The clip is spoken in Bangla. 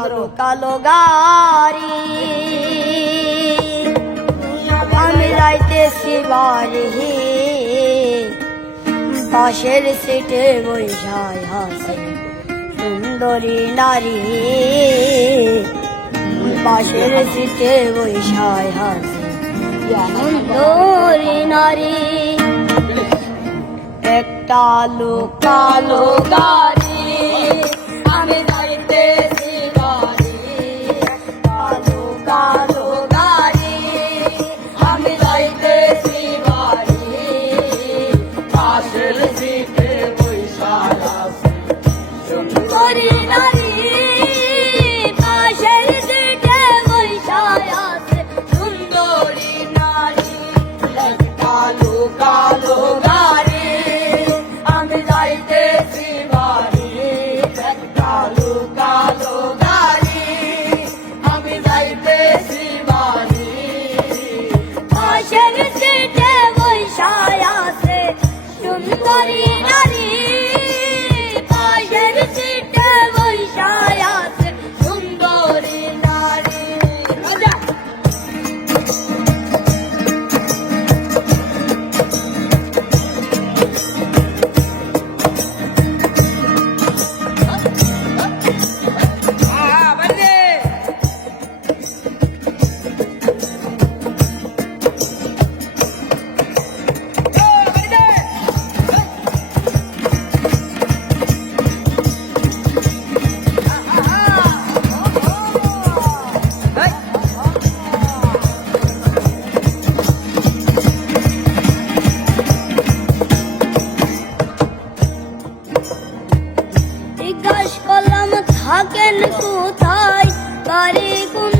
কালো কালো গাড়ি আমি যাইতেছি বাড়ি পাশের সিটে বৈশায় হাসে সুন্দরী নারী পাশের সিটে বৈশায় হাসে সুন্দরী নারী একটা লোক কালো গাড়ি আমি যাইতেছি বাড়ি কালো কালো গাড়ি আমি যাইতেছি বাড়ি পাশের সিটে বৈশাখ আছে সুন্দরী নারী পাশের সিটে বৈশায় আছে সুন্দরী নারী কালো কালো গাড়ি আমি যাইতেছি বাড়ি কালো কালো গাড়ি আমি যাইতেছি বাড়ি পাশের সিটে বৈশায় আছে সুন্দরী নারী পাশের সিটে বৈশায় আছে সুন্দরী নারী জিজ্ঞাসা করলাম থাকেন কোথায় বাড়ি কোন